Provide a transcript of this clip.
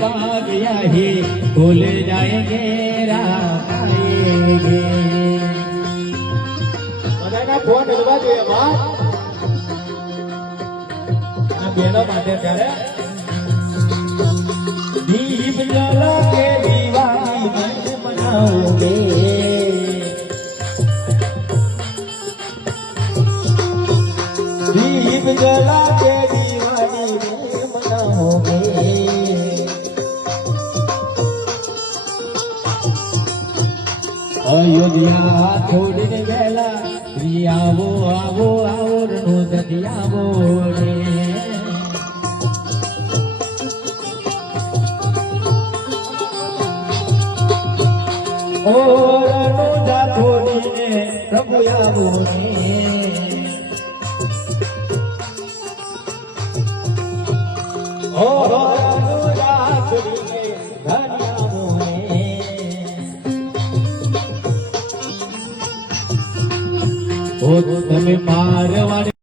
बाग यही खुल जाएंगे राम आएंगे બધાના ફોન હલવા જોઈએ માં આ બેનો માટે ત્યારે दीप जला के दीवानी मन मनाओगे दीप जला के दीवानी અયોધ્યા છોડીને ગયેલા શ્રી આવો આવો આવો દધી આવો રે ઓ રણુજા છોડીને પ્રભુ આવો રે ઓ રણુજા છોડીને ઓ તમે મારવાડ